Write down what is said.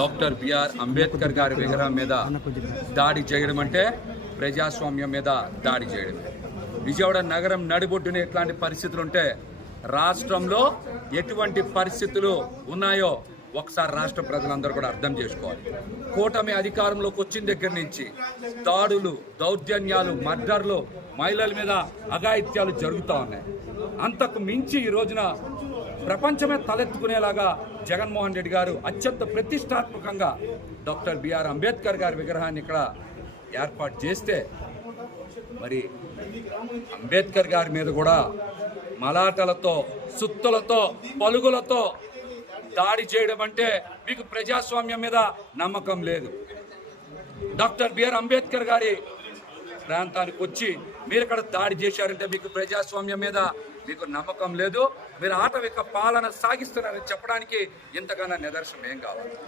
Doctor BR Ambedkar గారి విగ్రహం మీద దాడి చేయడం అంటే ప్రజాస్వామ్యం మీద దాడి చేయడమే. విజయవాడ నగరం నడిబొడ్డున ఇట్లాంటి పరిస్థితులు ఉంటే రాష్ట్రంలో ఎటువంటి పరిస్థితులు ఉన్నాయో ఒకసారి రాష్ట్ర ప్రజలందరూ కూడా అర్థం చేసుకోవాలి. కూటమి అధికారంలోకి వచ్చిన దగ్గర నుంచి దాడులు, దౌర్జన్యాలు, మర్డర్లు, మహిళల మీద అఘాయిత్యాలు జరుగుతూ ఉన్నాయి. అంతకు మించి ఈ రోజున ప్రపంచమే తలెత్తుకునేలాగా జగన్మోహన్ రెడ్డి గారు అత్యంత ప్రతిష్టాత్మకంగా డాక్టర్ బిఆర్ అంబేద్కర్ గారి విగ్రహాన్ని ఇక్కడ ఏర్పాటు చేస్తే మరి అంబేద్కర్ గారి మీద కూడా మలాటలతో, సుత్తులతో, పలుగులతో దాడి చేయడం అంటే మీకు ప్రజాస్వామ్యం మీద నమ్మకం లేదు. డాక్టర్ బిఆర్ అంబేద్కర్ గారి ప్రాంతానికి వచ్చి మీరు ఇక్కడ దాడి చేశారంటే మీకు ప్రజాస్వామ్యం మీద మీకు నమ్మకం లేదు. మీరు ఆటవిక పాలన సాగిస్తున్నారని చెప్పడానికి ఇంతకన్నా నిదర్శనం ఏం కావాలి?